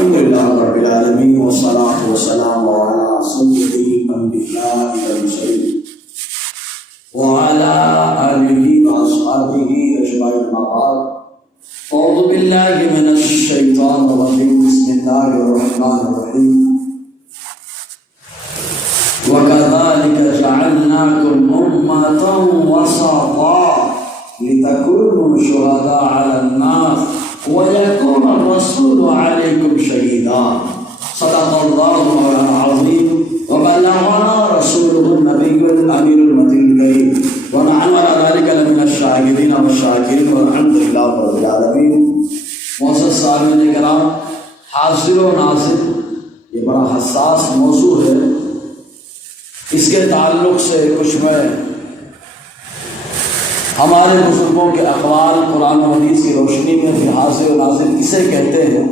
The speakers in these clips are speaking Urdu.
الحمد لله رب العالمين والصلاة والسلام على سيد الأنبياء والمرسلين وعلى آله وأصحابه أجمعين أما بعد أعوذ بالله من الشيطان الرجيم بسم الله الرحمن الرحيم وكذلك جعلناكم أمة وسطا لتكونوا شهداء على الناس ويكون الرسول عليكم شهيدا صدق الله العظيم وبلغنا رسوله النبي الأمين المتين الكريم ونحن على ذلك لمن الشاهدين والشاكرين والحمد لله رب العالمين. معزز سامعین کرام، حاضر و ناظر، یہ بڑا حساس موضوع ہے. اس کے تعلق سے کچھ میں ہمارے بزرگوں کے اقوال قرآن و حدیث کی روشنی میں بھی حاضر و ناظر کسے کہتے ہیں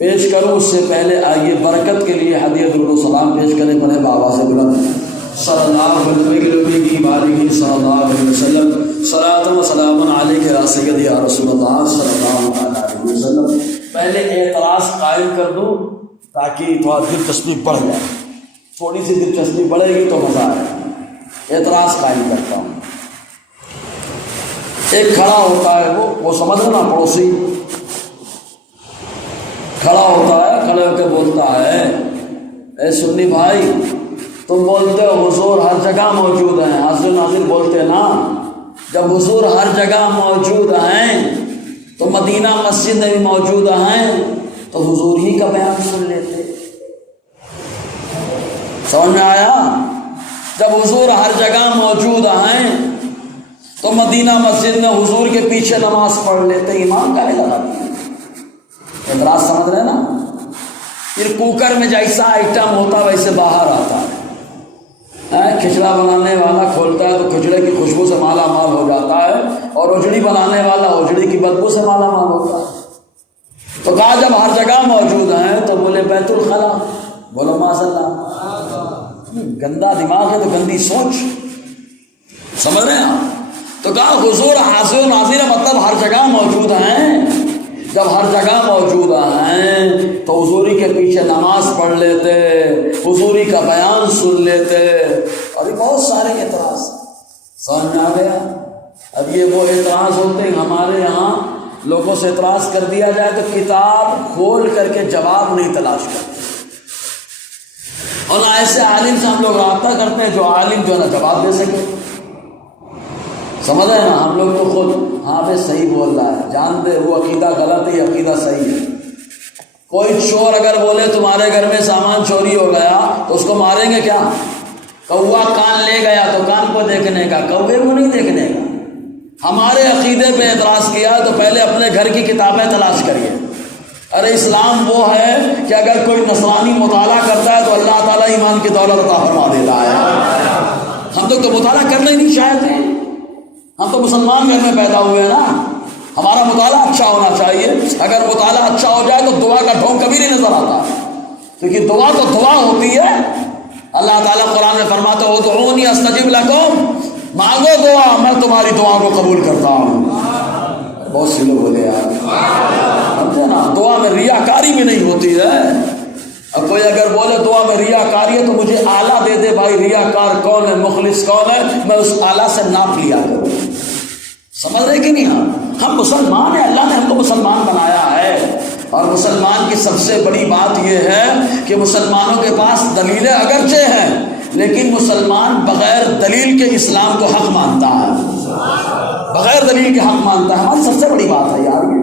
پیش کروں. اس سے پہلے آئیے برکت کے لیے ہدیہ درود و سلام پیش کریں بڑے بابا سے بلند صلی اللہ علیہ وسلم. صلاۃ و سلام علیک یا سیدی یا رسول اللہ صلی اللہ علیہ وسلم. پہلے اعتراض قائم کر دوں تاکہ تھوڑا دلچسپی بڑھ جائے. تھوڑی سی دلچسپی بڑھے گی تو مزہ آئے. اعتراض قائم کرتا ہوں. ایک کھڑا ہوتا ہے وہ سمجھ نا پڑوسی کھڑا ہوتا ہے، کھڑے ہو کے بولتا ہے اے سنی بھائی تم بولتے ہو حضور ہر جگہ موجود ہیں. حاضر ناظر بولتے نا جب حضور ہر جگہ موجود ہیں تو مدینہ مسجد میں بھی موجود ہیں تو حضور ہی کا بیان سن لیتے. سمجھ میں آیا؟ جب حضور ہر جگہ موجود ہیں تو مدینہ مسجد میں حضور کے پیچھے نماز پڑھ لیتے. امام کا لگاتی ہے. اعتراض سمجھ رہے نا؟ پھر کوکر میں جیسا آئٹم ہوتا ویسے باہر آتا ہے. کھچڑا بنانے والا کھولتا ہے تو کھچڑے کی خوشبو سے مالا مال ہو جاتا ہے اور اجڑی بنانے والا اجڑی کی بدبو سے مالا مال ہوتا ہے. تو کہا جب ہر جگہ موجود ہیں تو بولے بیت الخلا. بولو ماشاء اللہ. گندا دماغ ہے تو گندی سوچ. سمجھ رہے ہیں آپ؟ تو کہا حضور حاضر و ناظر مطلب ہر جگہ موجود ہیں. جب ہر جگہ موجود ہیں تو حضوری کے پیچھے نماز پڑھ لیتے، حضوری کا بیان سن لیتے. اور یہ بہت سارے اعتراض سمجھ میں آ گیا. اب یہ وہ اعتراض ہوتے ہیں ہمارے یہاں لوگوں سے اعتراض کر دیا جائے تو کتاب کھول کر کے جواب نہیں تلاش کرتے اور نہ ایسے عالم سے ہم لوگ رابطہ کرتے ہیں جو عالم جو ہے نا جواب دے سکے. سمجھ رہے ہیں نا؟ ہم لوگ تو خود ہاں بھائی صحیح بول رہا ہے، جان دے وہ عقیدہ غلط ہے، عقیدہ صحیح ہے. کوئی چور اگر بولے تمہارے گھر میں سامان چوری ہو گیا تو اس کو ماریں گے کیا؟ کوا کان لے گیا تو کان کو دیکھنے کا، کوے کو نہیں دیکھنے کا. ہمارے عقیدے پہ اعتراض کیا تو پہلے اپنے گھر کی کتابیں تلاش کریے. ارے اسلام وہ ہے کہ اگر کوئی نصرانی مطالعہ کرتا ہے تو اللہ تعالیٰ ایمان کی دولت عطا فرما دیتا ہے. ہم لوگ تو مطالعہ کرنا ہی نہیں چاہتے. ہم تو مسلمان گھر میں پیدا ہوئے ہیں نا. ہمارا مطالعہ اچھا ہونا چاہیے. اگر مطالعہ اچھا ہو جائے تو دعا کا ڈھونگ کبھی نہیں نظر آتا، کیونکہ دعا تو دعا ہوتی ہے. اللہ تعالیٰ قرآن میں فرماتا ہے ادعونی استجب لکم، مانگو دعا میں تمہاری دعا کو قبول کرتا ہوں. بہت سے لوگ بولے یار سمجھے نا، دعا میں ریاکاری بھی نہیں ہوتی ہے. اب کوئی اگر بولے دعا میں ریاکاری ہے تو مجھے آلہ دے دے بھائی، ریاکار کون ہے، مخلص کون ہے، میں اس آلہ سے ناپ لیا کروں. سمجھ رہے کہ نہیں؟ ہم مسلمان ہیں، اللہ نے ہم کو مسلمان بنایا ہے. اور مسلمان کی سب سے بڑی بات یہ ہے کہ مسلمانوں کے پاس دلیلیں اگرچہ ہیں لیکن مسلمان بغیر دلیل کے اسلام کو حق مانتا ہے، بغیر دلیل کے حق مانتا ہے. ہماری سب سے بڑی بات ہے یار یہ.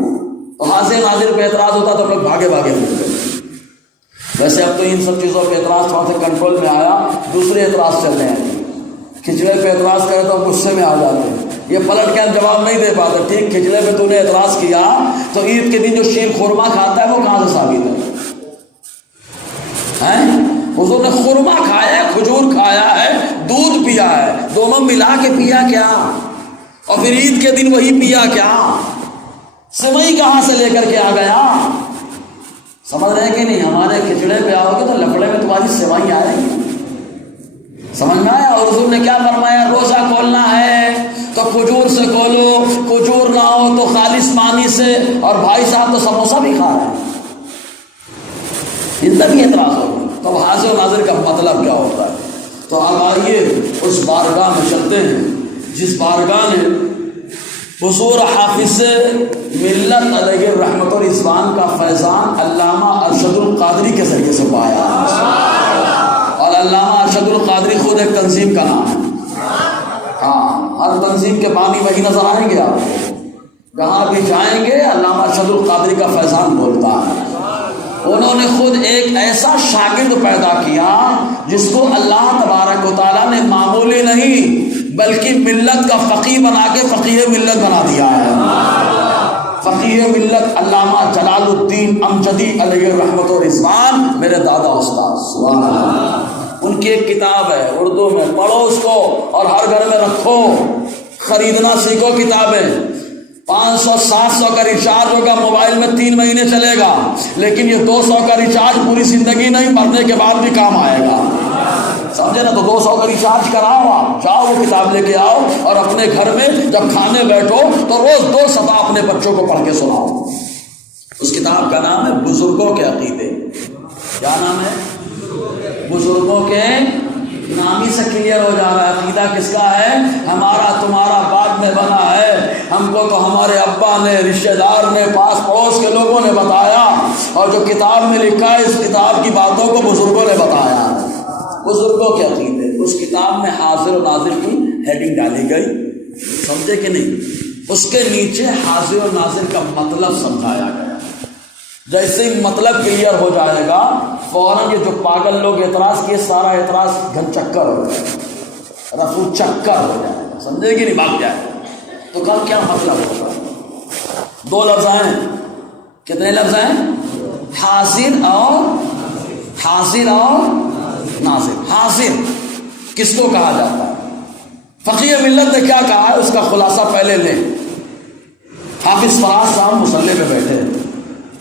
تو حاضر ناظر پہ اعتراض ہوتا تو ہم لوگ بھاگے بھاگے ہوتے. ویسے اب تو ان سب چیزوں پہ اعتراض تھوڑا سا کنٹرول میں آیا. دوسرے اعتراض چل رہے ہیں. کھچڑے پہ اعتراض کرے تو غصے میں آ جاتے ہیں. یہ پلٹ کے ہم جواب نہیں دے پاتے. ٹھیک کھچڑے پہ تو نے اعتراض کیا تو عید کے دن جو شیر خورما کھاتا ہے وہ کہاں سے ثابت ہے؟ حضور نے خورما کھایا ہے، کھجور کھایا ہے، دودھ پیا ہے، دونوں ملا کے پیا کیا؟ اور پھر عید کے دن وہی پیا کیا؟ سوئی کہاں سے لے کر کے آ گیا؟ سمجھ رہے کہ نہیں؟ ہمارے کھچڑے پہ آؤ گے تو لفڑے میں تمہاری سوئی آئے گی. سمجھ میں آیا؟ اور حضور نے کیا فرمایا؟ روزہ کھولنا ہے تو کھجور سے کھولو، کھجور نہ ہو تو خالص پانی سے. اور بھائی صاحب تو سموسہ بھی کھا رہے ہیں. ان تک بھی اعتراض ہوگا تو اب حاضر و ناظر کا مطلب کیا ہوتا ہے؟ تو اب آئیے اس بارگاہ میں چلتے ہیں جس بارگاہ نے حضور حافظ ملت علیہ رحمت الرضوان کا فیضان علامہ ارشد القادری کے ذریعے سے پایا، اور علامہ ارشد القادری خود ایک تنظیم کا نام ہے۔ ہاں، ہر تنظیم کے بانی وہی نظر آئیں گے آپ کو، جہاں بھی جائیں گے علامہ ارشد القادری کا فیضان بولتا ہے۔ انہوں نے خود ایک ایسا شاگرد پیدا کیا جس کو اللہ تبارک و تعالیٰ نے معمولی نہیں بلکہ ملت کا فقیہ بنا کے فقیہ ملت بنا دیا ہے۔ فقیہ ملت علامہ جلال الدین امجدی علیہ رحمت الرضوان، میرے دادا استاد، سبحان اللہ۔ ان کی ایک کتاب ہے اردو میں، پڑھو اس کو اور ہر گھر میں رکھو، خریدنا سیکھو کتابیں۔ 500-700 کا ریچارج ہوگا موبائل میں، 3 مہینے چلے گا، لیکن یہ 200 کا ریچارج پوری زندگی نہیں، مرنے کے بعد بھی کام آئے گا، سمجھے نا؟ تو 200 کا ریچارج کراؤ، آپ جاؤ وہ کتاب لے کے آؤ اور اپنے گھر میں جب کھانے بیٹھو تو روز 2 صفحہ اپنے بچوں کو پڑھ کے سناؤ۔ اس کتاب کا نام ہے بزرگوں کے عقیدے۔ کیا نام ہے؟ بزرگوں کے، نام ہی سے کلیئر ہو جا رہا ہے عقیدہ کس کا ہے؟ ہمارا تمہارا بعد میں بنا ہے، ہم کو تو ہمارے ابا نے، رشتہ دار نے، پاس پڑوس کے لوگوں نے بتایا، اور جو کتاب میں لکھا ہے اس کتاب کی باتوں کو بزرگوں نے بتایا۔ بزرگوں کے عقیدے، اس کتاب میں حاضر و ناظر کی ہیڈنگ ڈالی گئی، سمجھے کہ نہیں؟ اس کے نیچے حاضر و ناظر کا مطلب سمجھایا گیا۔ جیسے ہی مطلب کلیئر ہو جائے گا فوراً یہ جو پاگل لوگ اعتراض کیے سارا اعتراض گھن چکر ہو جائے گا، رفو چکر ہو جائے گا، سمجھے کہ نہیں؟ بھاگ جائے گا۔ تو کل کیا مطلب ہوگا؟ 2 لفظ ہیں، کتنے لفظ ہیں؟ حاضر اور ناظر۔ حاضر کس کو کہا جاتا ہے؟ فقیہ ملت نے کیا کہا ہے اس کا خلاصہ پہلے لیں۔ حافظ فراز صاحب مصلی پہ بیٹھے،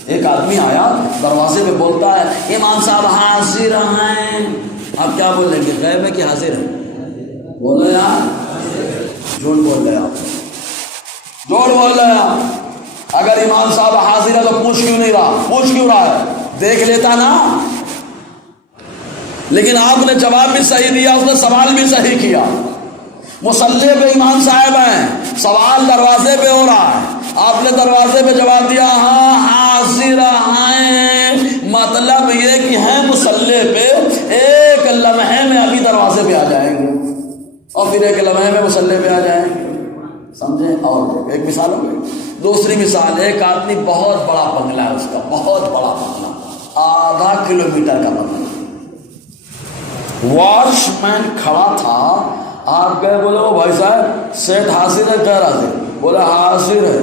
ایک آدمی آیا دروازے پہ، بولتا ہے امام صاحب حاضر ہیں۔ آپ کیا بولیں گے؟ غیب ہے کہ حاضر ہے؟ بولو یار، جھوٹ بول رہے آپ، جھوٹ بول رہے آپ۔ اگر امام صاحب حاضر ہے تو پوچھ کیوں نہیں رہا؟ پوچھ کیوں رہا ہے؟ دیکھ لیتا نا۔ لیکن آپ نے جواب بھی صحیح دیا، اس نے سوال بھی صحیح کیا۔ مصلی پہ امام صاحب ہیں، سوال دروازے پہ ہو رہا ہے، آپ نے دروازے پہ جواب دیا ہاں حاضر ہیں، مطلب یہ کہ ہیں مصلی پہ، ایک لمحے میں ابھی دروازے پہ آ جائیں گے اور پھر ایک لمحے میں مصلی پہ آ جائیں گے، سمجھے؟ اور ایک مثال ہو گئی۔ دوسری مثال، ایک آدمی بہت بڑا بنگلہ ہے اس کا، بہت بڑا بنگلہ، 0.5 کلومیٹر کا بنگلہ، واچ مین کھڑا تھا، آپ گئے بولے وہ بھائی صاحب سیٹ حاضر ہے؟ غیر حاضر؟ بولے حاضر ہے۔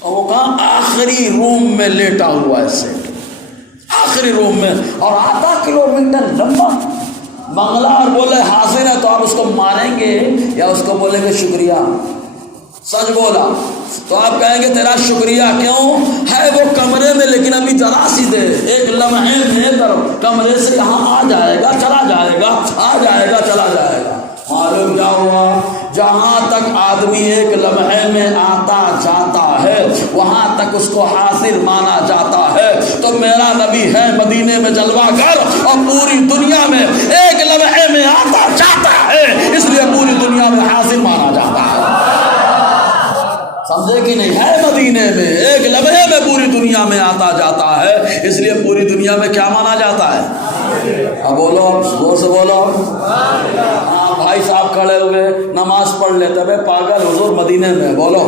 اور وہ کہاں؟ آخری روم میں لیٹا ہوا ہے سیٹ، آخری روم میں، اور 0.5 کلومیٹر لمبا بنگلہ، اور بولے حاضر ہے۔ تو آپ اس کو ماریں گے یا اس کو بولیں گے شکریہ؟ سچ بولا تو آپ کہیں گے تیرا شکریہ، کیوں ہے وہ کمرے میں لیکن ابھی ذرا سی دے، ایک لمحے میں کمرے سے یہاں آ جائے گا، چلا جائے گا، آ جائے گا، چلا جائے گا۔ معلوم کیا ہوا؟ جہاں تک آدمی ایک لمحے میں آتا جاتا ہے وہاں تک اس کو حاضر مانا جاتا ہے۔ تو میرا نبی ہے مدینے میں جلوہ گر، اور پوری دنیا میں ایک لمحے میں آتا جاتا ہے، اس لیے پوری دنیا میں حاضر مانا جاتا ہے۔ سمجھے کہ نہیں؟ ہے مدینے میں، ایک لمحے میں پوری دنیا میں آتا جاتا ہے، اس لیے پوری دنیا میں کیا مانا جاتا ہے؟ اب بولو، زور سے بولو۔ ہاں بھائی صاحب کھڑے ہوئے نماز پڑھ لیتے، بے پاگل حضور مدینے میں، بولو۔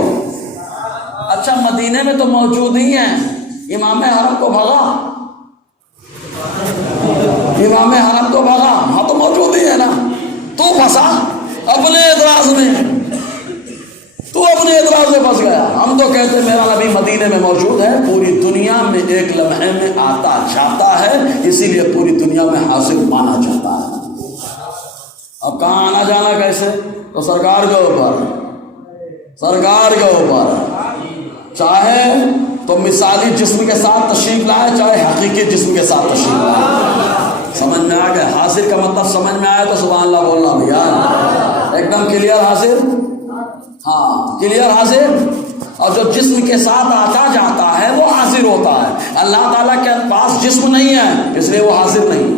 اچھا مدینے میں تو موجود ہی ہیں، امام حرم کو بھگا، امام حرم کو بھگا، ہاں تو موجود ہی ہے نا، تو پھنسا اپنے اعتراض میں، تو اپنے اعتراض میں پھنس گیا۔ ہم تو کہتے میرا نبی مدینے میں موجود ہے، پوری دنیا میں ایک لمحے میں آتا جاتا ہے، اسی لیے پوری دنیا میں حاضر مانا جاتا ہے۔ اب کہاں آنا جانا کیسے؟ تو سرکار کے اوپر، سرکار کے اوپر، چاہے تو مثالی جسم کے ساتھ تشریف لائے، چاہے حقیقی جسم کے ساتھ تشریف لائے۔ سمجھ میں آ گیا؟ حاضر کا مطلب سمجھ میں آیا تو سبحان اللہ بولنا بھیا، ایک دم کلیئر حاضر، ہاں کلیئر حاضر۔ اور جو جسم کے ساتھ آتا جاتا ہے وہ حاضر ہوتا ہے۔ اللہ تعالیٰ کے پاس جسم نہیں ہے اس لیے وہ حاضر نہیں.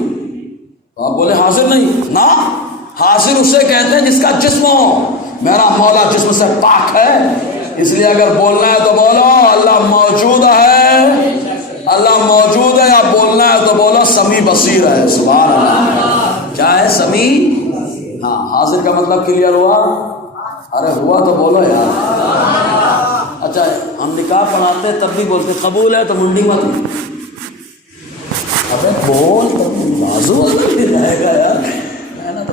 تو آپ بولے حاضر نہیں نا، حاضر اسے کہتے ہیں جس کا جسم ہو. میرا مولا جسم سے پاک ہے، اس لیے اگر بولنا ہے تو بولو اللہ موجود ہے، اللہ موجود ہے. یا بولنا ہے تو بولو سمیع بصیر ہے. سبحان اللہ. کیا ہے سمیع؟ ہاں. حاضر کا مطلب کلیئر ہوا؟ ارے ہوا تو بولو یار. اچھا ہم نکاح پڑھاتے تب بھی بولتے قبول ہے تو منڈی مت. ابے بول بازو رہے گا یار،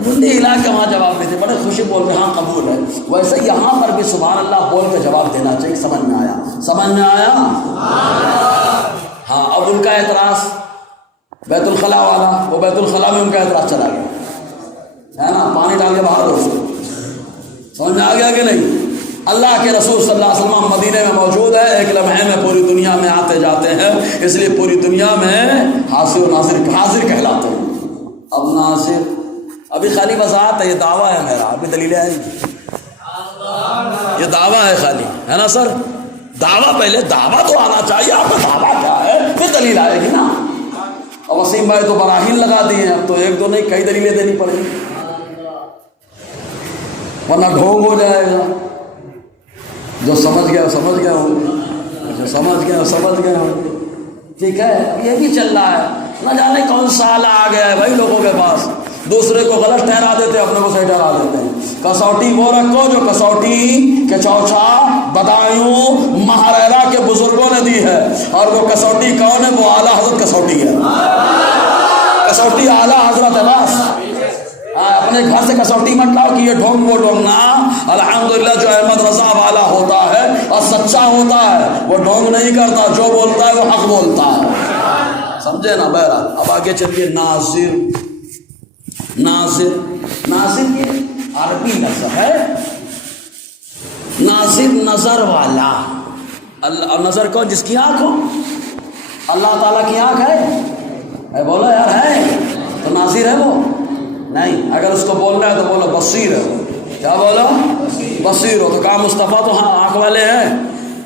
منڈی ہلا کے وہاں جواب دیتے بڑے خوشی بول رہے ہاں قبول ہے. ویسے یہاں پر بھی سبحان اللہ بول کے جواب دینا چاہیے. سمجھ میں آیا؟ سمجھ میں آیا؟ ہاں. اب ان کا اعتراض بیت الخلاء والا، وہ بیت الخلاء میں ان کا اعتراض چلا گیا ہے نا، پانی ڈال کے باہر ہو. سمجھ میں آ گیا کہ نہیں؟ اللہ کے رسول صلی اللہ علیہ وسلم مدینے میں موجود ہے، ایک لمحے میں پوری دنیا میں آتے جاتے ہیں، اس لیے پوری دنیا میں حاضر و ناظر حاضر کہلاتے ہیں. اب ناظر ابھی خالی وضاحت ہے، یہ دعویٰ ہے میرا، ابھی دلیلیں آئیں گی. یہ دعویٰ ہے خالی، ہے نا سر؟ دعویٰ پہلے دعویٰ تو آنا چاہیے. آپ کا دعویٰ کیا ہے پھر دلیل آئے گی نا. اور وسیم بھائی تو براہین لگا دی ہیں، اب تو ایک دو نہیں کئی دلیلیں دینی پڑیں گی ورنہ ڈھونگ ہو جائے گا. جو سمجھ گیا سمجھ گیا ہوں، جو سمجھ گیا سمجھ گیا ہوں. ٹھیک ہے. یہ بھی چل رہا ہے، نہ جانے کون سا آلہ آ گیا ہے بھائی لوگوں کے پاس. دوسرے کو غلط ٹھہرا دیتے، اپنے کو صحیح ٹھہرا دیتے ہیں. کسوٹی وہ رکھو جو کسوٹی کے چوچا بدایوں مہاریرا کے بزرگوں نے دی ہے، اور وہ کسوٹی کون ہے؟ وہ اعلیٰ حضرت کسوٹی ہے. کسوٹی اعلیٰ حضرت ہے بس. اپنے گھر سے کسوٹی مت لاؤ کہ یہ ڈھونگ وہ ڈھونگ نہ. الحمدللہ جو احمد رضا والا ہوتا ہے اور سچا ہوتا ہے وہ ڈھونگ نہیں کرتا، جو بولتا ہے وہ حق بولتا ہے. سمجھے نا؟ بہرحال اب آگے چلیے. ناظر ناظر ناظر یہ عربی لفظ ہے. ناظر نظر والا. اللہ نظر کون؟ جس کی آنکھ ہو. اللہ تعالیٰ کی آنکھ ہے بولو یار ہے تو ناظر ہے وہ نہیں. اگر اس کو بولنا ہے تو بولو بصیر ہے. کیا بولو؟ بصیر ہو. تو کہا مصطفیٰ تو ہاں آنکھ والے ہیں.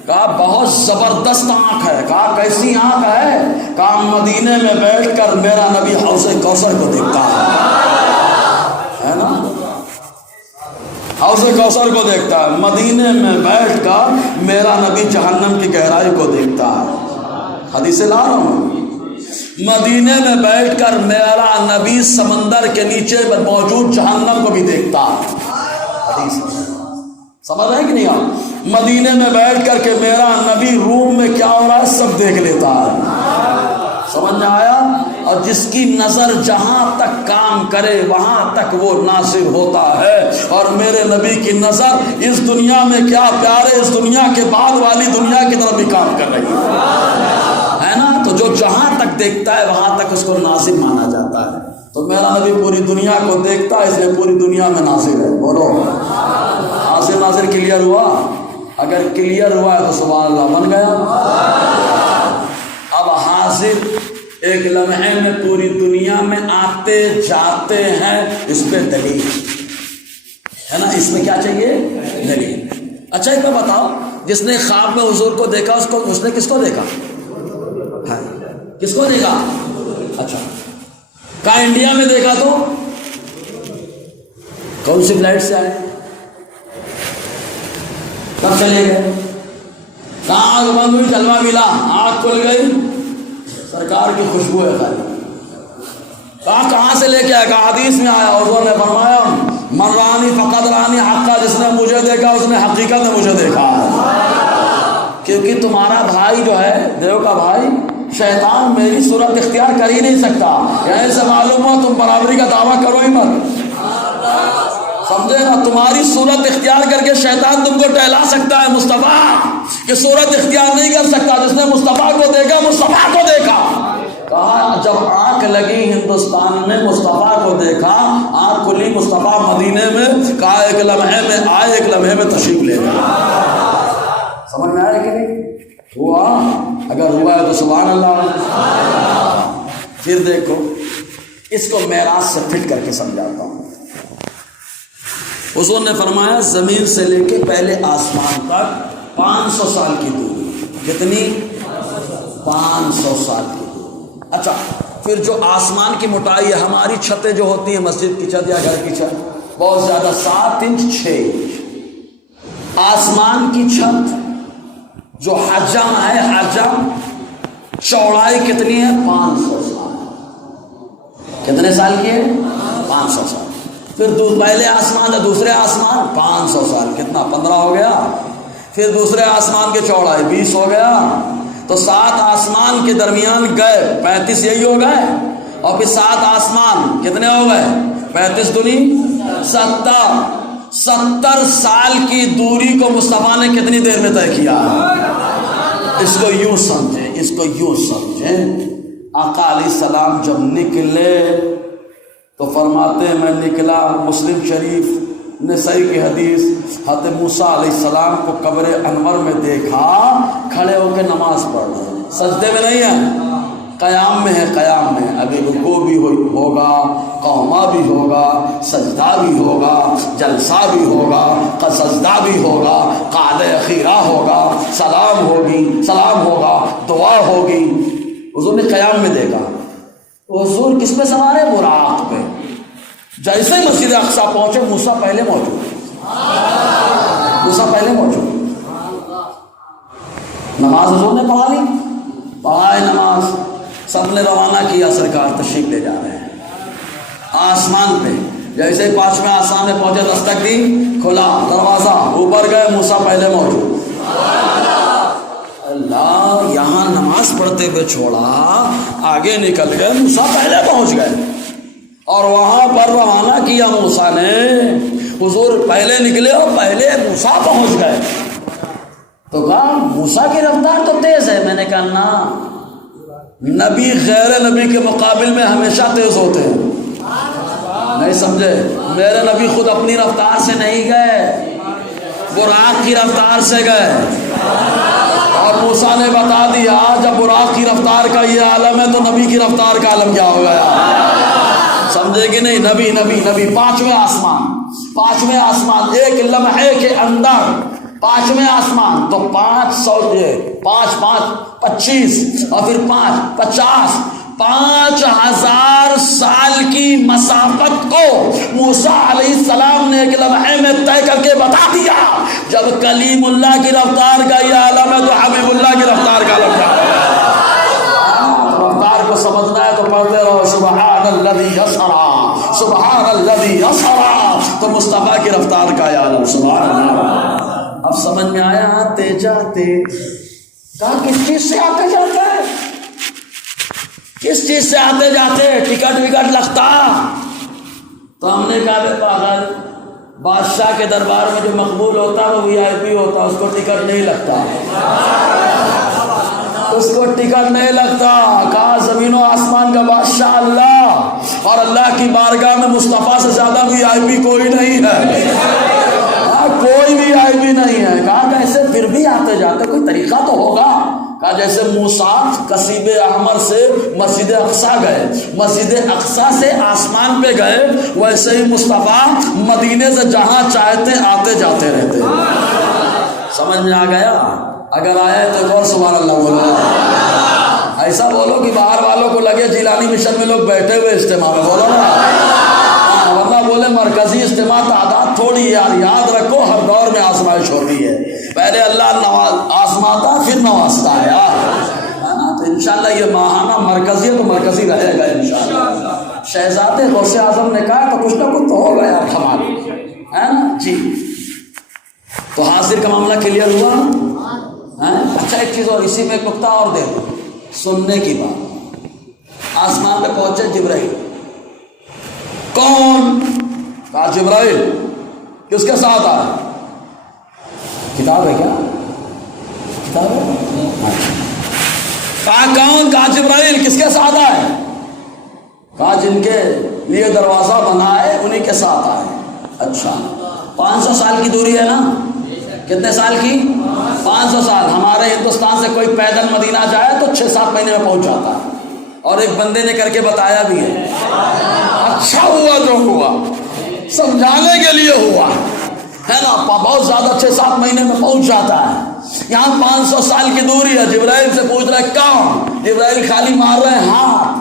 کہا بہت زبردست آنکھ ہے. کہا کیسی آنکھ ہے؟ کہا مدینے میں بیٹھ کر میرا نبی حوض کوثر کو دیکھتا ہے نا. حوض کوثر کو دیکھتا ہے. مدینے میں بیٹھ کر میرا نبی جہنم کی گہرائی کو دیکھتا ہے. حدیث لا رہا ہوں. مدینے میں بیٹھ کر میرا نبی سمندر کے نیچے موجود جہنم کو بھی دیکھتا ہے. حدیث سمجھ رہے ہیں کہ نہیں آپ؟ مدینے میں بیٹھ کر کے میرا نبی روم میں کیا ہو رہا ہے سب دیکھ لیتا ہے. سمجھ میں آیا؟ اور جس کی نظر جہاں تک کام کرے وہاں تک وہ ناظر ہوتا ہے. اور میرے نبی کی نظر اس دنیا میں کیا پیارے اس دنیا کے بعد والی دنیا کی طرف بھی کام کر رہی ہے نا. تو جو جہاں تک دیکھتا ہے وہاں تک اس کو ناظر مانا جاتا ہے. تو میرا نبی پوری دنیا کو دیکھتا ہے، اس لیے پوری دنیا میں ناظر ہے. بولو حاضر ناظر کلیئر ہوا؟ اگر کلیئر ہوا ہے تو سبحان اللہ بن گیا. اب حاضر ایک لمحے میں پوری دنیا میں آتے جاتے ہیں، اس پہ دلیل ہے نا. اس میں کیا چاہیے؟ دلیل. اچھا ایک بات بتاؤ، جس نے خواب میں حضور کو دیکھا اس نے کس کو دیکھا؟ کس کو دیکھا؟ اچھا کہاں انڈیا میں دیکھا تو کون سی فلائٹ سے آئے؟ کب چلے گئے؟ کہاں آنکھ بند ہوئی جلوہ ملا، آنکھ کھل گئی، سرکار کی خوشبو ہے خالی. کہاں سے لے کے آیا؟ کہا حدیث میں آیا حضور نے فرمایا من رانی فقد رانی حقا. جس نے مجھے دیکھا اس نے حقیقت میں مجھے دیکھا. کیونکہ تمہارا بھائی جو ہے دیو کا بھائی شیطان میری صورت اختیار کر ہی نہیں سکتا. یہیں سے معلوم ہوا تم برابری کا دعویٰ کرو ہی مت. سمجھے نا؟ تمہاری صورت اختیار کر کے شیطان تم کو ٹہلا سکتا ہے. مصطفیٰ کہ صورت اختیار نہیں کر سکتا. جس نے مصطفیٰ کو دیکھا مصطفیٰ کو دیکھا. کہا جب آنکھ لگی ہندوستان نے مصطفیٰ کو دیکھا، آنکھ کھلی مصطفیٰ مدینے میں. کہا ایک لمحے میں آئے، ایک لمحے میں تشریف لے گئے. سمجھ میں آیا کہ نہیں؟ ہوا؟ اگر ہوا ہے تو سبحان اللہ. پھر دیکھو اس کو معراج سے فٹ کر کے سمجھاتا ہوں. حضور نے فرمایا زمین سے لے کے پہلے آسمان تک 500 سال کی دوری. کتنی؟ 500 سال کی دوری. اچھا پھر جو آسمان کی موٹائی ہے، ہماری چھتیں جو ہوتی ہیں مسجد کی چھت یا گھر کی چھت، بہت زیادہ 7 انچ 6 انچ۔ آسمان کی چھت جو حجم ہے، حجم چوڑائی کتنی ہے؟ 500 سال۔ کتنے سال کی ہے؟ 500 سال۔ پھر پہلے آسمان ہے، دوسرے آسمان 500 سال، کتنا 15 ہو گیا۔ پھر دوسرے آسمان کی چوڑائی 20 ہو گیا، تو 7 آسمان کے درمیان گئے 35 یہی ہو گئے، اور پھر 7 آسمان کتنے ہو گئے؟ 35 دونی 70 سال کی دوری کو مصطفیٰ نے کتنی دیر میں طے کیا؟ اس کو یوں سمجھیں، اس کو یوں سمجھیں۔ آقا علیہ السلام جب نکلے تو فرماتے ہیں میں نکلا، مسلم شریف نسائی کی حدیث، حضرت موسیٰ علیہ السلام کو قبر انور میں دیکھا، کھڑے ہو کے نماز پڑھ رہے، سجدے میں نہیں ہے، قیام میں ہے، قیام میں ابھی رکوع بھی ہوگا، قوما بھی ہوگا، سجدہ بھی ہوگا، جلسہ بھی ہوگا، سجدہ بھی ہوگا، قعدہ اخیرہ ہوگا، سلام ہوگا، دعا ہوگی۔ حضور نے قیام میں دیکھا، حضور کس پہ سوار ہے؟ براق پہ۔ جیسے ہی مسجد اقصی پہنچے، موسیٰ پہلے موجود، نماز حضور نے پڑھائے نماز، سب نے روانہ کیا، سرکار تشریف لے جا رہے ہیں آسمان پہ۔ جیسے ہی 5ویں آسمان میں پہنچے، دستک دی، کھلا دروازہ، اوپر گئے، موسیٰ پہلے موجود۔ اللہ، یہاں نماز پڑھتے ہوئے چھوڑا، آگے نکل گئے، موسیٰ پہلے پہنچ گئے، اور وہاں پر روانہ کیا موسیٰ نے، حضور پہلے نکلے اور پہلے موسیٰ پہنچ گئے۔ تو کہا موسیٰ کی رفتار تو تیز ہے، میں نے کہا نا، نبی غیر نبی کے مقابل میں ہمیشہ تیز ہوتے ہیں، نہیں سمجھے؟ میرے نبی خود اپنی رفتار سے نہیں گئے، براق کی رفتار سے گئے، اور موسیٰ نے بتا دیا جب براق کی رفتار کا یہ عالم ہے تو نبی کی رفتار کا عالم کیا ہو گیا؟ سمجھے کہ نہیں؟ نبی 5ویں آسمان ایک لمحے کے اندر 5ویں آسمان، تو 5 25 اور پھر 50 5000 سال کی مسافت کو موسیٰ علیہ السلام نے ایک لمحے میں طے کر کے بتا دیا۔ جب کلیم اللہ کی رفتار کا یہ عالم ہے تو حبیب اللہ کی رفتار کا عالم ہے۔ رفتار کو سمجھنا ہے تو پڑھتے رہو سبحان الذی اسری، سبحان الذی اسری، تو مصطفیٰ کی رفتار کا یہ عالم، سبحان اللہ۔ اب سمجھ میں آیا؟ آتے جاتے، کہا کس چیز سے آتے جاتے؟ کس چیز سے آتے جاتے؟ ٹکٹ وکٹ لگتا؟ تو ہم نے کہا بے پاگل، بادشاہ کے دربار میں جو مقبول ہوتا ہے وہ VIP ہوتا، اس کو ٹکٹ نہیں لگتا، اس کو ٹکٹ نہیں لگتا۔ کہا زمین و آسمان کا بادشاہ اللہ، اور اللہ کی بارگاہ میں مصطفیٰ سے زیادہ VIP کوئی نہیں ہے، کوئی بھی VIP نہیں ہے۔ کہا کیسے؟ پھر بھی آتے جاتے کوئی طریقہ تو ہوگا۔ کہا جیسے موسیٰ کثیب احمر سے مسجد اقصی گئے، مسجد اقصی سے آسمان پہ گئے، ویسے ہی مصطفیٰ مدینے سے جہاں چاہتے آتے جاتے رہتے۔ سمجھ میں آ گیا؟ اگر آیا تو ایک اور سبحان اللہ بولو، ایسا بولو کہ باہر والوں کو لگے جیلانی مشن میں لوگ بیٹھے ہوئے اجتماع میں، بولو نا، ورنہ بولے مرکزی اجتماع تعداد تھوڑی ہے یار، یاد رکھو ہر دور میں آزمائش ہوتی ہے، پہلے اللہ آزماتا پھر نوازتا ہے نا۔ تو انشاءاللہ یہ ماہانہ مرکزی ہے تو مرکزی رہے گا انشاءاللہ۔ شہزادے غوث اعظم نے کہا تو کچھ نہ کچھ تو ہوگا یار کمال، ہے نا جی۔ تو حاضر کا معاملہ کلیئر ہوا؟ اچھا ایک چیز اور، اسی میں ایک نقطہ اور دے دو سننے کی بات۔ آسمان پہ پہنچے جبرائیل، کون؟ کہا جبرائیل، کس کے ساتھ آئے؟ کتاب ہے کیا؟ کتاب ہے؟ کہا کون؟ کہا جبرائیل، کس کے ساتھ آئے؟ کہا جن کے لیے دروازہ بنا ہے انہی کے ساتھ آئے۔ اچھا 500 سال کی دوری ہے نا؟ کتنے سال کی؟ 500 سال۔ ہمارے ہندوستان سے کوئی پیدل مدینہ جائے تو 6-7 مہینے میں پہنچ جاتا ہے، اور ایک بندے نے کر کے بتایا بھی ہے۔ اچھا ہوا جو ہوا، سمجھانے کے لیے ہوا ہے نا، بہت زیادہ 6-7 مہینے میں پہنچ جاتا ہے۔ یہاں 500 سال کی دوری ہے، جبرائیل سے پوچھ رہے کون؟ جبرائیل خالی مار رہے ہیں ہاتھ،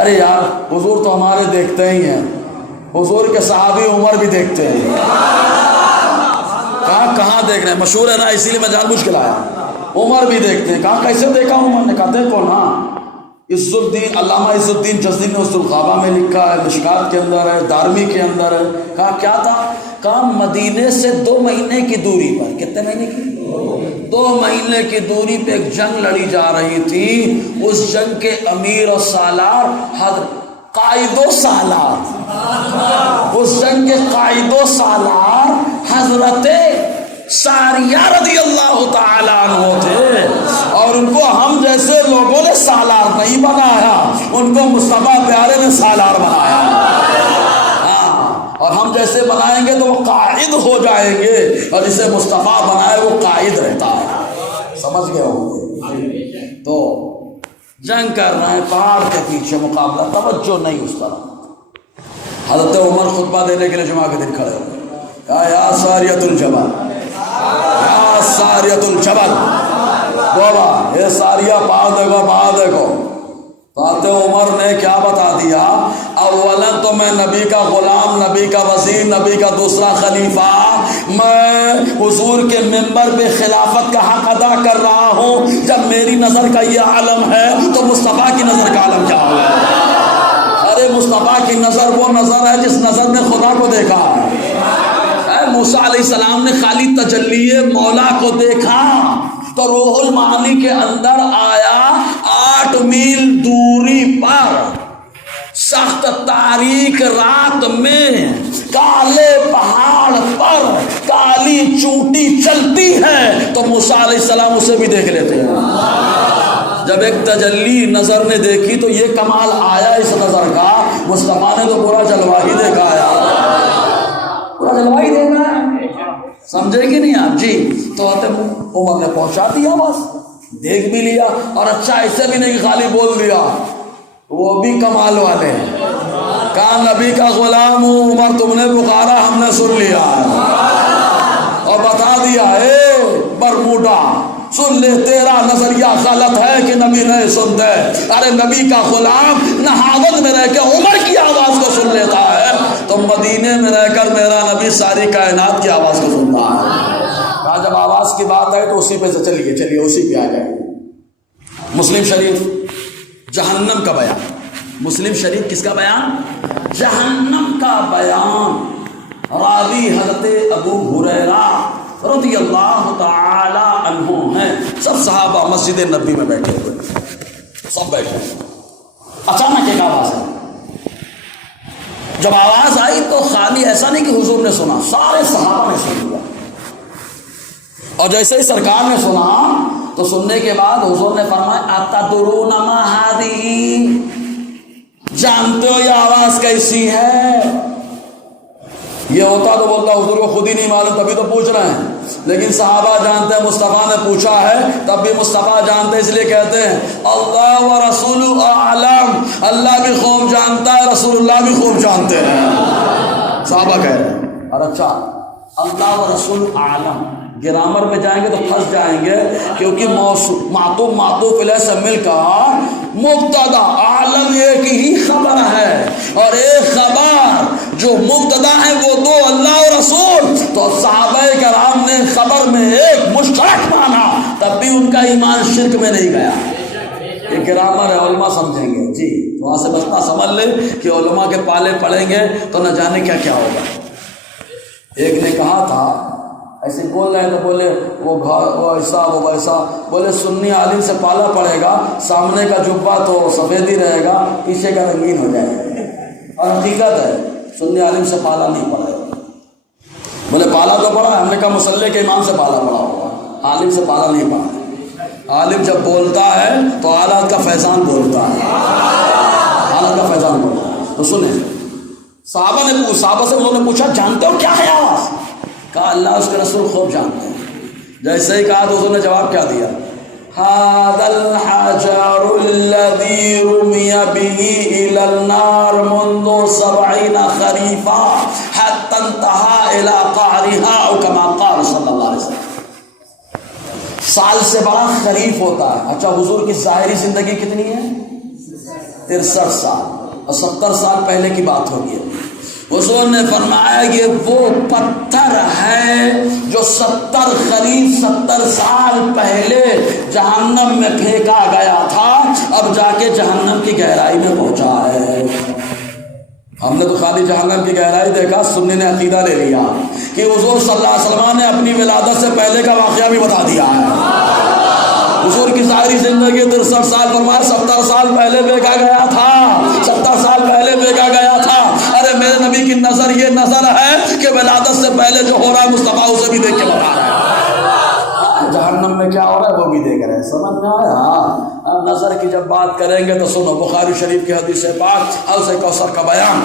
ارے یار حضور تو ہمارے دیکھتے ہی ہیں، حضور کے صحابی عمر بھی دیکھتے ہیں، کہاں دیکھ رہے ہیں، مشہور ہے نا، اسی لیے میں جان بوجھ کے لایا، عمر بھی دیکھتے ہیں، کہاں کیسے دیکھا عمر نے، کہا دیکھو نا، عز الدین علامہ عز الدین جزری نے اس الغابہ میں لکھا ہے، مشکات کے اندر ہے، دارمی کے اندر ہے، کہا کیا تھا، کہا مدینے سے 2 مہینے کی دوری پر، کتنے مہینے کی، 2 مہینے کی دوری پہ ایک جنگ لڑی جا رہی تھی، اس جنگ کے امیر اور سالار قائد و سالار، اس جنگ کے قائد و سالار حضرت ساریہ رضی اللہ تعالیٰ عنہ تھے، اور ان کو ہم جیسے لوگوں نے سالار نہیں بنایا، ان کو مصطفیٰ پیارے نے سالار بنایا، اور ہم جیسے بنائیں گے تو وہ قائد ہو جائیں گے، اور جسے مصطفیٰ بنائے وہ قائد رہتا ہے، سمجھ گئے ہوں؟ تو جنگ کر رہے ہیں، پہاڑ کے پیچھے مقابلہ، توجہ نہیں اس طرح، حضرت عمر خطبہ دینے کے لیے جمعہ کے دن کھڑے ہوئے، کہا یا ساریۃ الجبل، یا ساریۃ الجبل، بولا یہ ساریہ پہاڑ دیکھو، پہاڑ دیکھو، تو حضرت عمر نے کیا بتا دیا، اولاً تو میں نبی کا غلام، نبی کا وزیر، نبی کا دوسرا خلیفہ، میں حضور کے منبر پہ خلافت کا حق ادا کر رہا ہوں، جب میری نظر کا یہ عالم ہے تو مصطفیٰ کی نظر کا عالم کیا ہوگا؟ ارے مصطفیٰ کی نظر وہ نظر ہے جس نظر نے خدا کو دیکھا، موسیٰ علیہ السلام نے خالی تجلی مولا کو دیکھا تو روح المعانی کے اندر آیا، 8 میل دوری پر سخت تاریک رات میں کالے پہاڑ پر کالی چونٹی چلتی ہے تو موسیٰ علیہ السلام اسے بھی دیکھ لیتے ہیں، جب ایک تجلی نظر نے دیکھی تو یہ کمال آیا اس نظر کا، مصطفیٰ نے تو پورا جلوہ ہی دیکھا ہے، پورا جلوہ ہی دیکھا ہے، سمجھے کہ نہیں آپ؟ جی تو عمر نے پہنچا دیا، بس دیکھ بھی لیا، اور اچھا ایسے بھی نہیں کہ خالی بول دیا، وہ بھی کمال والے ہیں، کہا نبی کا غلام ہوں عمر، تم نے پکارا ہم نے سن لیا، اور بتا دیا اے برموڈا سن لے، تیرا نظریہ غلط ہے کہ نبی نہیں سنتے، ارے نبی کا غلام نہاوت میں رہ کے عمر کی آواز کو سن لیتا ہے، تو مدینے میں رہ کر میرا نبی ساری کائنات کی آواز کو سنتا ہے، کہا جب آواز کی بات ہے تو اسی پہ سے چلیے اسی پہ آ جائیں۔ مسلم شریف جہنم کا بیان، مسلم شریف کس کا بیان؟ جہنم کا بیان، راوی حضرت ابو ہریرہ رضی اللہ تعالی عنہ ہیں، سب صحابہ مسجد نبی میں بیٹھے ہوئے، سب بیٹھے، اچانک ایک آواز ہے، جب آواز آئی تو خالی ایسا نہیں کہ حضور نے سنا، سارے صحابہ نے سن لیا، اور جیسے ہی سرکار نے سنا تو سننے کے بعد حضور نے فرمایا اتدرون ما ہذہ، جانتے ہو یہ آواز کیسی ہے؟ یہ ہوتا تو بولتا حضور کو خود ہی نہیں معلوم، تبھی تو پوچھ رہے ہیں، لیکن صحابہ جانتے ہیں، مصطفیٰ نے پوچھا ہے تب بھی مصطفیٰ جانتے ہیں، اس لیے کہتے ہیں اللہ و رسول اعلم، اللہ بھی خوب جانتا ہے، رسول اللہ بھی خوب جانتے ہیں، صحابہ کہہ رہے ہیں، اور اچھا اللہ و رسول اعلم، گرامر میں جائیں گے تو پھنس جائیں گے، کیونکہ معطوف معطوف الیہ سے مل کر مبتدا، عالم ایک ہی خبر ہے، اور ایک خبر جو مبتدا ہے وہ دو، اللہ اور رسول، تو صحابہ کرام نے خبر میں ایک مشترک مانا، تب بھی ان کا ایمان شرک میں نہیں گیا، یہ گرامر ہے، علماء سمجھیں گے، جی تو وہاں سے بس سمجھ لیں کہ علماء کے پالے پڑیں گے تو نہ جانے کیا کیا ہوگا۔ ایک نے کہا تھا، ایسے بول رہے ہیں تو بولے وہ ایسا وہ ویسا، بولے سنی عالم سے پالا پڑے گا، سامنے کا جبہ تو سفید ہی رہے گا، پیچھے کا رنگین ہو جائے گا، اور حقیقت ہے سنی عالم سے پالا نہیں پڑے گا، بولے پالا تو پڑا ہے، ہم نے کہا مسلح کے امام سے پالا پڑا ہوگا، عالم سے پالا نہیں پڑا، عالم جب بولتا ہے تو آلات کا فیضان بولتا ہے، آلات کا فیضان بولتا ہے۔ تو سنیں، صحابہ سے انہوں نے پوچھا جانتے ہو کیا ہے آواز؟ کہا اللہ اس کے رسول خوب جانتے ہیں، جیسے ہی کہا تو حضور نے جواب کیا دیا، هذا الحجر الذي رمي به إلى النار منذ 70 خريفا حتى انتهى إلى قعرها، أو كما قال صلی اللہ علیہ وسلم، سال سے بڑا خریف ہوتا ہے. اچھا حضور کی ظاہری زندگی کتنی ہے؟ 63 سال، اور 70 سال پہلے کی بات ہوگی. حضور نے فرمایا کہ وہ پتھر ہے جو 70 خریف 70 سال پہلے جہنم میں پھینکا گیا تھا، اب جا کے جہنم کی گہرائی میں پہنچا ہے. ہم نے تو خالی جہنم کی گہرائی دیکھا، سنی نے عقیدہ لے لیا کہ حضور صلی اللہ علیہ وسلم نے اپنی ولادت سے پہلے کا واقعہ بھی بتا دیا ہے. حضور کی ظاہری زندگی 63 سال، فرمایا 70 سال پہلے دیکھا گیا تھا، 70 سال پہلے دیکھا گیا تھا. ارے میرے نبی کی نظر یہ نظر ہے کہ ولادت سے پہلے جو ہو رہا ہے مصطفیٰ اسے بھی دیکھ کے بتا رہا ہے. جہنم میں کیا ہو رہا ہے وہ بھی دیکھ رہے ہیں. سمجھ میں آیا؟ اب نظر کی جب بات کریں گے تو سنو بخاری شریف کی حدیث پاک حوض کوثر کا بیان.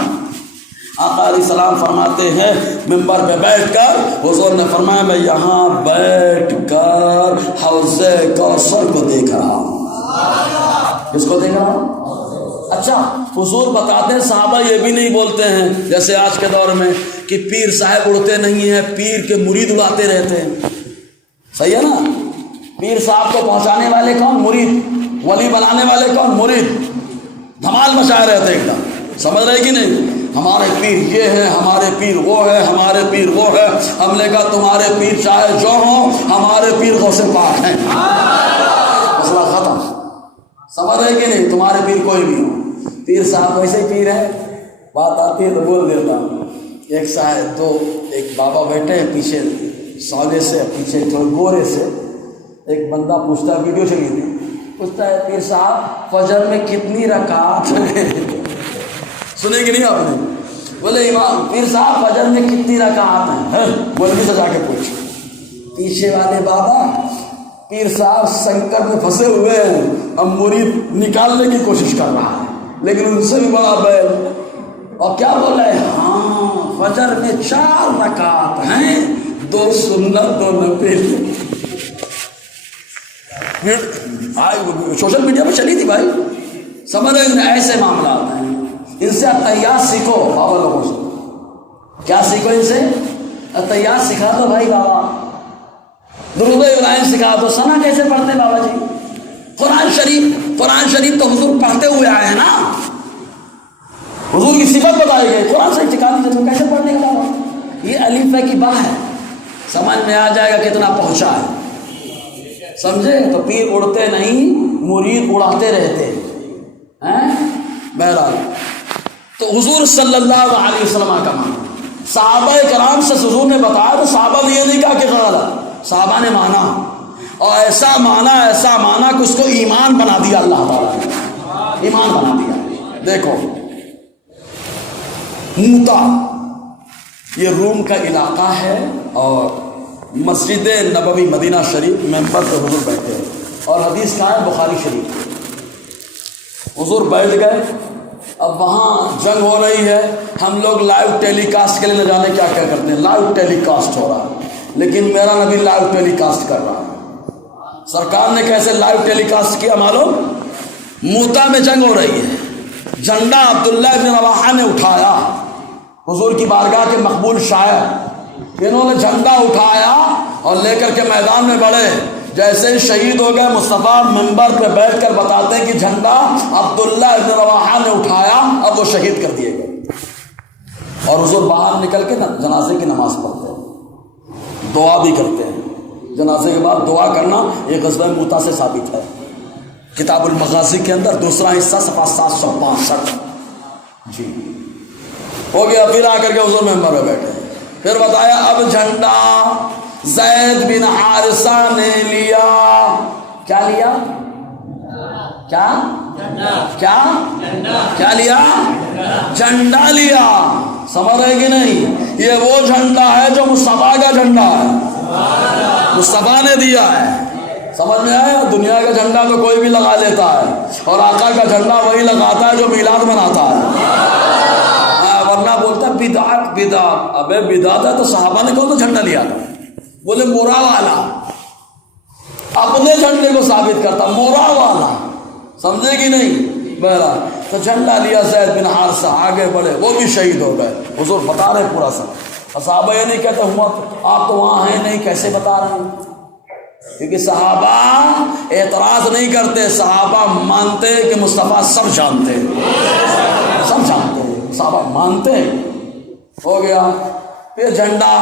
آقا علیہ السلام فرماتے ہیں منبر پہ بیٹھ کر حضور نے فرمایا میں یہاں بیٹھ کر حوض کوثر کو دیکھ رہا ہوں. کس کو دیکھ رہا ہوں؟ اچھا حضور بتاتے ہیں صحابہ یہ بھی نہیں بولتے ہیں جیسے آج کے دور میں کہ پیر صاحب اڑتے نہیں ہیں، پیر کے مرید اڑاتے رہتے ہیں. صحیح ہے نا؟ پیر صاحب کو پہنچانے والے کون؟ مرید. ولی بنانے والے کون؟ مرید. دھمال مچائے رہتے ایک دم. سمجھ رہے کہ نہیں؟ ہمارے پیر یہ ہے، ہمارے پیر وہ ہے، ہمارے پیر وہ ہے. ہم نے کہا تمہارے پیر چاہے جو ہوں، ہمارے پیر غوث پاک ہیں. مسئلہ ختم. سمجھ رہے کہ نہیں؟ تمہارے پیر کوئی بھی ہو، پیر صاحب ویسے ہی پیر ہے. بات آتی ہے تو بول دیتا ہوں. ایک صاحب ایک بابا بیٹھے ہیں پیچھے سالے سے، پیچھے گورے سے. ایک بندہ پوچھتا ہے، ویڈیو چلی تھی، پوچھتا ہے پیر صاحب فجر میں کتنی رکعت ہیں؟ سنے کہ نہیں آپ نے؟ بولے امام پیر صاحب فجر میں کتنی رکعت ہیں؟ مولوی سے جا کے پوچھ. پیچھے والے بابا پیر صاحب سنکٹ میں پھنسے ہوئے ہیں، اب مرید نکالنے کی کوشش کر رہا ہے لیکن ان سے بھی بڑا بیل. اور کیا بول رہے ہیں؟ ہاں فجر میں 4 رکعت ہیں، 2 سنت 2 نفل. سوشل میڈیا پہ چلی تھی بھائی. سمجھ رہے ہیں؟ ایسے معاملات ہیں. ان سے اتحیات سیکھو بابا لوگوں سے. کیا سیکھو ان سے؟ اتحیات سکھا دو بھائی بابا، درود ابراہیم سکھا دو. ثنا کیسے پڑھتے بابا جی؟ قرآن شریف تو حضور پڑھتے ہوئے آئے ہیں نا، حضور کی صفت بتائی گئی. قرآن شریف سکھا دیجیے تم کیسے پڑھنے کا بابا. یہ الف کی با ہے، سمجھ میں آ جائے گا کتنا پہنچا ہے. سمجھے؟ تو پیر اڑتے نہیں، مرید اڑاتے رہتے ہیں. بہرحال تو حضور صلی اللہ علیہ وسلم کا مانا صحابہ کرام سے حضور نے بتایا تو صحابہ نے یہ نہیں کہا کہ غلط، صحابہ نے مانا اور ایسا مانا کہ اس کو ایمان بنا دیا. اللہ تعالیٰ نے ایمان بنا دیا. دیکھو موتا یہ روم کا علاقہ ہے اور مسجد نبوی مدینہ شریف ممبر پہ حضور بیٹھے ہیں اور حدیث کہاں ہے؟ بخاری شریف. حضور بیٹھ گئے. اب وہاں جنگ ہو رہی ہے. ہم لوگ لائیو ٹیلی کاسٹ کے لیے نہ جانے کیا کرتے ہیں، لائیو ٹیلی کاسٹ ہو رہا ہے، لیکن میرا نبی لائیو ٹیلی کاسٹ کر رہا ہے. سرکار نے کیسے لائیو ٹیلی کاسٹ کیا معلوم؟ موتا میں جنگ ہو رہی ہے، جھنڈا عبداللہ بن رواحہ نے اٹھایا، حضور کی بارگاہ کے مقبول شاعر، انہوں نے جھنڈا اٹھایا اور لے کر کے میدان میں بڑھے. جیسے ہی شہید ہو گئے مصطفیٰ منبر پہ بیٹھ کر بتاتے ہیں کہ جھنڈا عبداللہ بن رواحہ نے اٹھایا، اب وہ شہید کر دیے گئے. اور حضور باہر نکل کے جنازے کی نماز پڑھتے ہیں، دعا بھی کرتے ہیں. جنازے کے بعد دعا کرنا یہ غزوہ موتا سے ثابت ہے. کتاب المغازی کے اندر دوسرا حصہ صفحہ 765. جی ہو گیا. پھر آ کر کے حضور منبر پہ بیٹھے. پھر بتایا اب جھنڈا زید بن حارثہ نے لیا. کیا لیا؟ کیا لیا؟ جھنڈا لیا. سمجھ رہے کہ نہیں؟ یہ وہ جھنڈا ہے جو مصطفیٰ کا جھنڈا ہے، مصطفیٰ نے دیا ہے. سمجھ میں آیا؟ دنیا کا جھنڈا تو کوئی بھی لگا لیتا ہے اور آقا کا جھنڈا وہی لگاتا ہے جو میلاد مناتا ہے. ورنہ بولتا بدعت. ابے بدعت ہے تو صحابہ نے کون سا جھنڈا لیا تھا؟ بولے مورا والا. اپنے جھنڈے کو ثابت کرتا مورا والا. سمجھے کہ نہیں؟ بہرحال تو جھنڈا لیا زید بن حارثہ، آگے بڑھے، وہ بھی شہید ہو گئے. حضور بتا رہے پورا سب. صحابہ یہ نہیں کہتے ہوا آپ تو وہاں ہیں نہیں، کیسے بتا رہے ہیں؟ کیونکہ صحابہ اعتراض نہیں کرتے، صحابہ مانتے کہ مصطفیٰ سب جانتے ہیں، سب جانتے ہیں، صحابہ مانتے ہیں۔ ہو گیا، پھر جھنڈا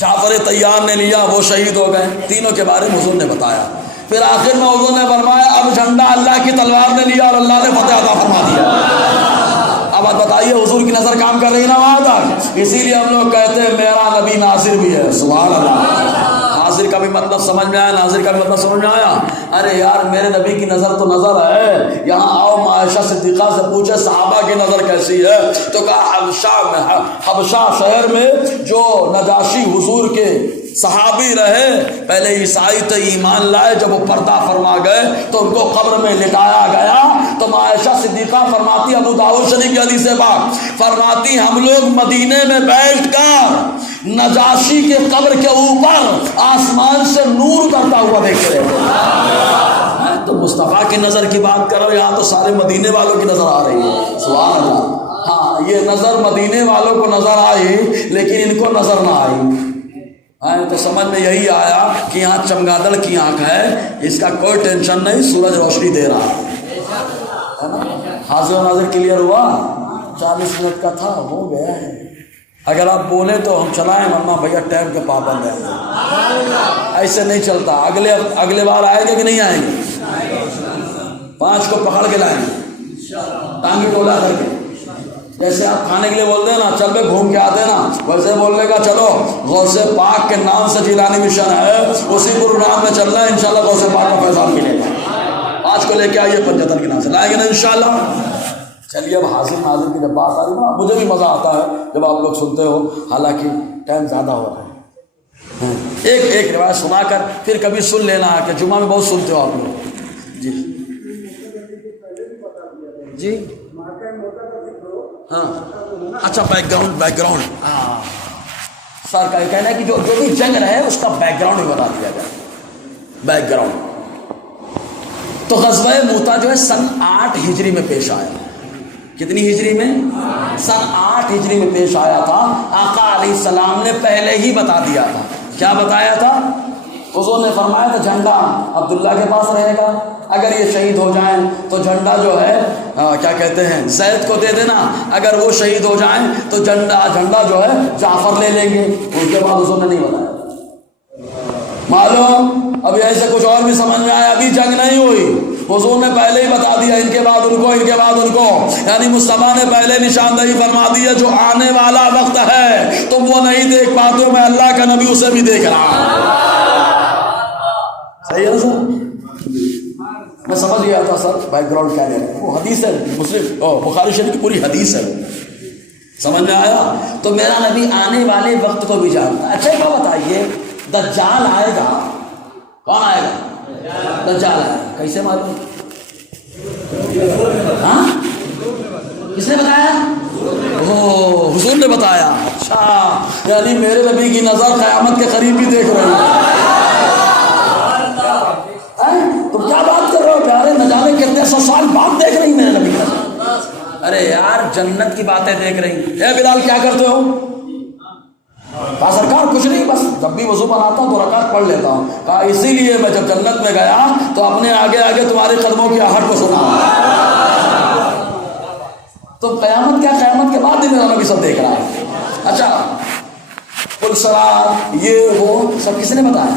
جعفر طیار نے لیا، وہ شہید ہو گئے، تینوں کے بارے میں حضور نے بتایا۔ پھر آخر میں حضور نے فرمایا اب جھنڈا اللہ کی تلوار نے لیا اور اللہ نے فتح عطا فرما دیا۔ اب آپ بتائیے حضور کی نظر کام کر رہی نا وہاں تک؟ اسی لیے ہم لوگ کہتے ہیں میرا نبی ناصر بھی ہے، سبحان اللہ۔ حاضر کا بھی مطلب سمجھ میں آیا، ناظر کا بھی مطلب سمجھ میں آیا؟ ارے یار میرے نبی کی نظر تو نظر ہے، یہاں آؤ عائشہ صدیقہ سے پوچھے صحابہ کی نظر کیسی ہے، تو کہا حبشہ شہر میں جو نجاشی حضور کے صحابی رہے، پہلے عیسائی تو ایمان لائے، جب وہ پردہ فرما گئے تو ان کو قبر میں لٹایا گیا۔ تو عائشہ صدیقہ فرماتی، ابو داؤد شریف کی حدیث پاک فرماتی ہم لوگ مدینے میں بیٹھ کر نجاشی کے قبر کے اوپر آسمان سے نور کرتا ہوا دیکھ رہے ہیں۔ تو مصطفیٰ کی نظر کی بات کرو، یہاں تو سارے مدینے والوں کی نظر آ رہی ہے، سبحان اللہ۔ ہاں یہ نظر مدینے والوں کو نظر آئی لیکن ان کو نظر نہ آئی۔ تو سمجھ میں یہی آیا کہ یہاں چمگادڑ کی آنکھ ہے، اس کا کوئی ٹینشن نہیں، سورج روشنی دے رہا ہے نا۔ حاضر و ناظر کلیئر ہوا، 40 منٹ کا تھا، ہو گیا ہے۔ اگر آپ بولیں تو ہم چلائیں، ورنہ بھیا ٹائم کے پابند ہیں، ایسے نہیں چلتا۔ اگلے بار آئیں گے کہ نہیں آئیں گے؟ 5 کو پکڑ کے لائیں گے، ٹانگی ڈولا کر کے۔ جیسے آپ کھانے کے لیے بولتے ہیں نا چل پہ گھوم کے آتے ہیں نا، ویسے بولنے کا چلو غوث پاک کے نام سے جیلانی مشن ہے، اسی پروگرام میں چلنا ہے، انشاءاللہ غوث پاک کا فیضان ملے گا۔ 5 کو لے کے آئیے 75 کے نام سے لائیں گے نا انشاءاللہ۔ چلیے اب حاضر ناظر کی جب بات آ رہی نا، مجھے بھی مزہ آتا ہے جب آپ لوگ سنتے ہو، حالانکہ ٹائم زیادہ ہو رہا ہے۔ ایک روایت سنا کر پھر کبھی سن لینا کہ جمعہ میں بہت سنتے ہو آپ لوگ۔ جی جی ہاں اچھا، بیک گراؤنڈ سر کا کہنا ہے کہ جو بھی جنگ رہے اس کا بیک گراؤنڈ بھی بتا دیا جائے۔ بیک گراؤنڈ تو غزوہ موتا جو ہے سن 8 ہجری میں پیش آیا۔ کتنی ہجری میں؟ سن 8 ہجری میں پیش آیا تھا۔ آقا علیہ السلام نے پہلے ہی بتا دیا تھا۔ کیا بتایا تھا؟ حضور نے فرمایا تھا جھنڈا عبداللہ کے پاس رہے گا، اگر یہ شہید ہو جائیں تو جھنڈا جو ہے کیا کہتے ہیں زید کو دے دینا، اگر وہ شہید ہو جائیں تو جھنڈا جو ہے جعفر لے لیں گے۔ اس کے بعد حضور نے نہیں بتایا، معلوم ابھی ایسے کچھ اور بھی سمجھ میں آیا، ابھی جنگ نہیں ہوئی، حضور نے پہلے ہی بتا دیا ان کے بعد ان کو، ان کے بعد ان کو، یعنی مصطفیٰ نے پہلے نشاندہی فرما دی ہے جو آنے والا وقت ہے تم وہ نہیں دیکھ پاتے ہو، میں اللہ کا نبی اسے بھی دیکھ رہا ہوں۔ صحیح ہے سر؟ میں سمجھ گیا تھا سر بیک گراؤنڈ کیا ہے، وہ حدیث ہے مسلم بخاری شریف کی پوری حدیث ہے، سمجھ میں آیا؟ تو میرا نبی آنے والے وقت کو بھی جانتا ہے۔ اچھا کیا بتائیے، دجال آئے گا، کون آئے گا؟ دجال آئے گا، کیسے معلوم؟ ہاں کس نے بتایا؟ حضور نے بتایا۔ اچھا یعنی میرے نبی کی نظر قیامت کے قریب بھی دیکھ رہے ہیں، تو کیا بات کر رہے ہو پیارے، نہ جانے کتنے 100 سال بعد دیکھ رہی میرے نبی کا۔ ارے یار جنت کی باتیں دیکھ رہی۔ اے بلال کیا کرتے ہو؟ کہا سرکار کچھ نہیں، بس جب بھی وضو بناتا ہوں 2 رکعت پڑھ لیتا ہوں۔ کہا اسی لیے میں جب جنت میں گیا تو اپنے آگے آگے تمہارے قدموں کی آہٹ کو سنا۔ تو قیامت کیا، قیامت کے بعد بھی میرا نبی سب دیکھ رہا ہے۔ اچھا پلسرار یہ وہ سب کس نے بتایا؟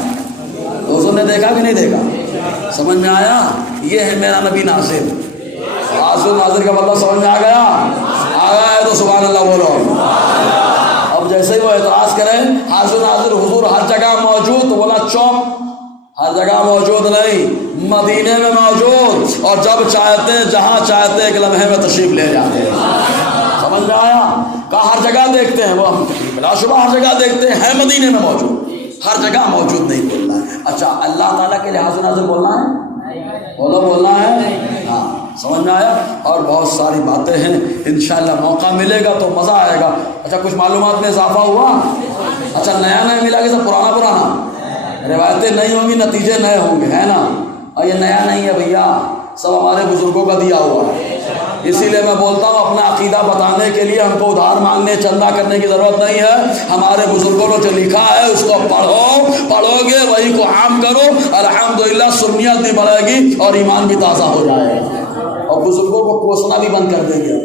حضور نے دیکھا کہ نہیں دیکھا؟ سمجھ میں آیا؟ یہ ہے میرا نبی ناصر۔ حاضر ناظر کا مطلب سمجھ میں آ گیا؟ آ گیا ہے تو سبحان اللہ بولو۔ اب جیسے ہی وہ اعتراض کریں حاضر ناظر حضور ہر جگہ موجود، تو بولا چوپ، ہر جگہ موجود نہیں، مدینے میں موجود، اور جب چاہتے جہاں چاہتے ایک لمحے میں تشریف لے جاتے ہیں۔ سمجھ میں آیا؟ کہا ہر جگہ دیکھتے ہیں، وہ ہم بلا شبہ ہر جگہ دیکھتے ہیں مدینے میں موجود، ہر جگہ موجود نہیں بولنا ہے۔ اچھا اللہ تعالیٰ کے لحاظ ناظر بولنا ہے، بولنا ہے، ہاں سمجھ میں آیا؟ اور بہت ساری باتیں ہیں، انشاءاللہ موقع ملے گا تو مزہ آئے گا۔ اچھا کچھ معلومات میں اضافہ ہوا؟ اچھا نیا نیا ملا کہ سب پرانا، روایتیں نہیں ہوں گی نتیجے نئے ہوں گے، ہے نا؟ اور یہ نیا نہیں ہے بھیا، سب ہمارے بزرگوں کا دیا ہوا ہے۔ اسی لیے میں بولتا ہوں اپنا عقیدہ بتانے کے لیے ہم کو ادھار مانگنے چندہ کرنے کی ضرورت نہیں ہے. ہمارے بزرگوں نے جو لکھا ہے اس کو پڑھو گے وہی کو عام کرو, الحمدللہ سنیت بھی بڑھے گی اور ایمان بھی تازہ ہو جائے گا, اور بزرگوں کو کوسنا بھی بند کر دیں گے.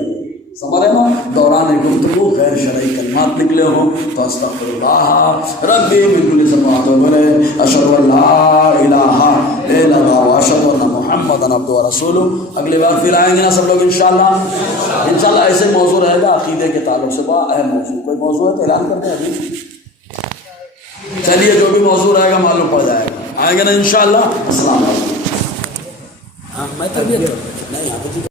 سمجھ رہے نا؟ دوران گفتگو غیر شرعی کلمات نکلے ہوں تو استغفر اللہ ربی من کل ذنب واتوب اشهد ان لا الہ الا اللہ واشهد ان محمدا عبدہ ورسولہ. اگلی بار پھر آئیں گے نا سب لوگ انشاءاللہ ایسے موضوع رہے گا عقیدے کے تعلق سے, بڑا اہم موضوع. کوئی موضوع ہے تو اعلان کرتے ہیں ابھی. چلیے جو بھی موضوع رہے گا معلوم پڑ جائے گا. آئیں گے نا انشاءاللہ. السلام علیکم. ہاں میں تربیت نہیں